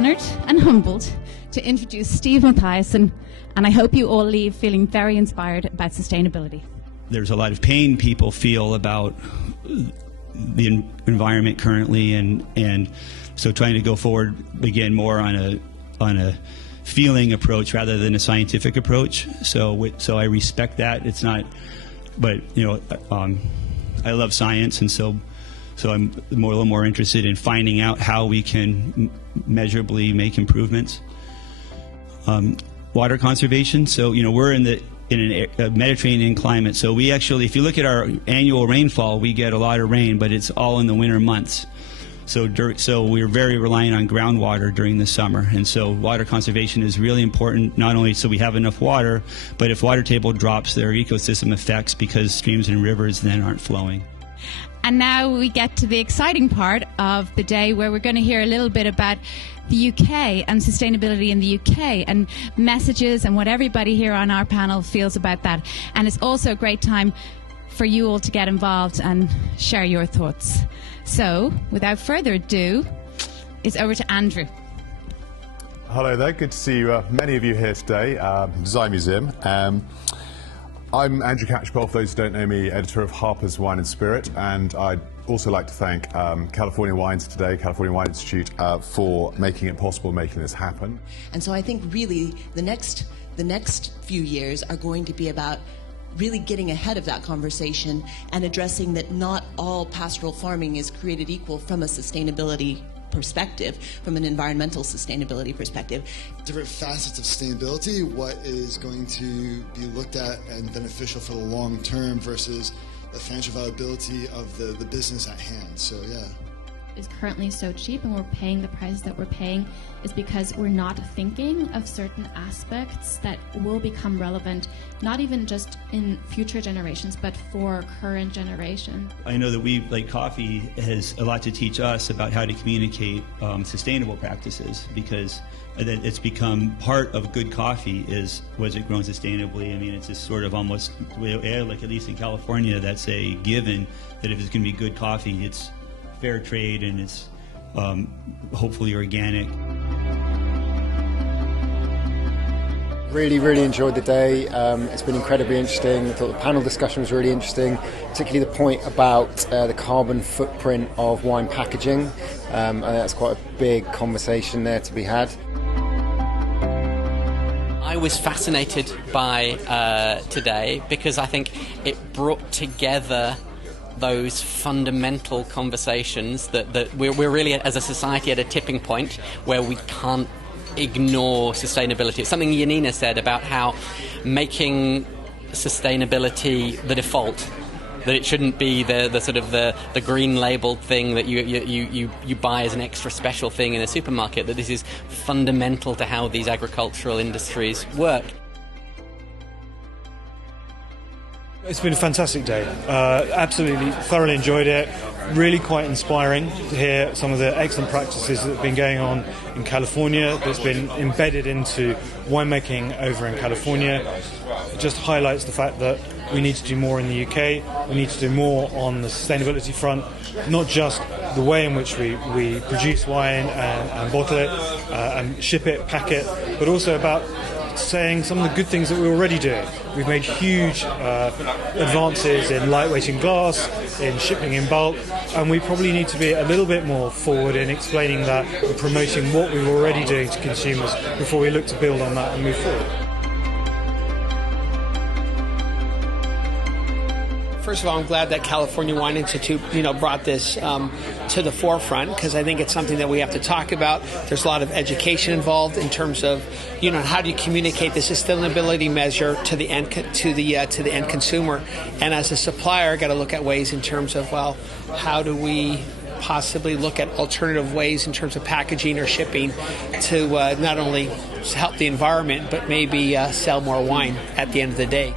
honoured and humbled to introduce Steve Matthiasson, and I hope you all leave feeling very inspired about sustainability. There's a lot of pain people feel about the environment currently, and so trying to go forward again more on a feeling approach rather than a scientific approach. So I respect that. It's not, but I love science, and so I'm a little more interested in finding out how we can measurably make improvements. Water conservation. So we're in a Mediterranean climate. So we actually, if you look at our annual rainfall, we get a lot of rain, but it's all in the winter months. So we're very reliant on groundwater during the summer, and so water conservation is really important, not only so we have enough water, but if water table drops, there are ecosystem effects because streams and rivers then aren't flowing. And now we get to the exciting part of the day, where we're going to hear a little bit about the UK and sustainability in the UK and messages and what everybody here on our panel feels about that. And it's also a great time for you all to get involved and share your thoughts. So, without further ado, it's over to Andrew. Hello there, good to see many of you here today, Design Museum. I'm Andrew Catchpole, for those who don't know me, editor of Harpers Wine and Spirit, and I'd also like to thank California Wines today, California Wine Institute, for making it possible, making this happen. And so I think really the next few years are going to be about really getting ahead of that conversation and addressing that not all pastoral farming is created equal from a sustainability perspective, from an environmental sustainability perspective. Different facets of sustainability, what is going to be looked at and beneficial for the long term versus the financial viability of the business at hand. So yeah. Is currently so cheap and we're paying the prices that we're paying is because we're not thinking of certain aspects that will become relevant, not even just in future generations, but for current generation. I know that we, like coffee, has a lot to teach us about how to communicate sustainable practices, because it's become part of good coffee was it grown sustainably. I mean, it's just sort of almost, like at least in California, that's a given, that if it's going to be good coffee, it's fair trade and it's hopefully organic. Really enjoyed the day. It's been incredibly interesting. I thought the panel discussion was really interesting, particularly the point about the carbon footprint of wine packaging. I think that's quite a big conversation there to be had. I was fascinated by today because I think it brought together those fundamental conversations that we're really, as a society, at a tipping point where we can't ignore sustainability. It's something Janina said about how making sustainability the default, that it shouldn't be the sort of the green labeled thing that you buy as an extra special thing in a supermarket, that this is fundamental to how these agricultural industries work. It's been a fantastic day. Absolutely thoroughly enjoyed it. Really quite inspiring to hear some of the excellent practices that have been going on in California, that's been embedded into winemaking over in California. It just highlights the fact that we need to do more in the UK. We need to do more on the sustainability front, not just the way in which we produce wine and bottle it and ship it, pack it, but also about saying some of the good things that we're already doing. We've made huge advances in lightweighting glass, in shipping in bulk, and we probably need to be a little bit more forward in explaining that and promoting what we're already doing to consumers before we look to build on that and move forward. First of all, I'm glad that California Wine Institute, brought this to the forefront, because I think it's something that we have to talk about. There's a lot of education involved in terms of, how do you communicate the sustainability measure to the end consumer, and as a supplier, got to look at ways in terms of, well, how do we possibly look at alternative ways in terms of packaging or shipping to not only help the environment but maybe sell more wine at the end of the day.